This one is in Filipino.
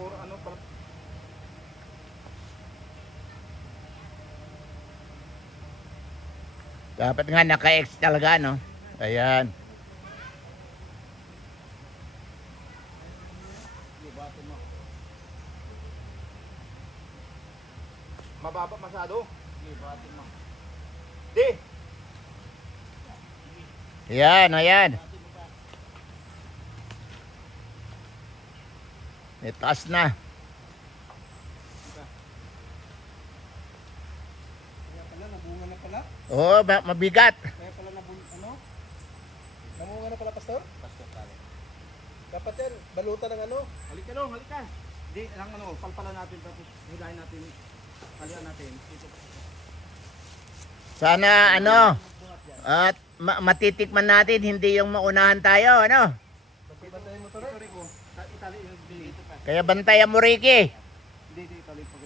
Puro ano pa. Dapat nga naka-X talaga, no? Ayan. Libatin mo. Mababa masyado. Libatin mo. Di. Ayan, ayan. May taas na. Kaya pala, nabunga na pala. Oo, mabigat. Kaya pala ano? Namunga na pala, Pastor? Pastor talo. Dapat yan, balutan ng ano? Halika no, halika. Di, ang ano, palpalan natin, tapos hilahin natin, halian natin. Sana ano, at matitikman natin, hindi yung maunahan tayo, ano? Bantayan mo to rin. Itali yung dito pa. Kaya bantayan mo, Ricky. Hindi, itali pag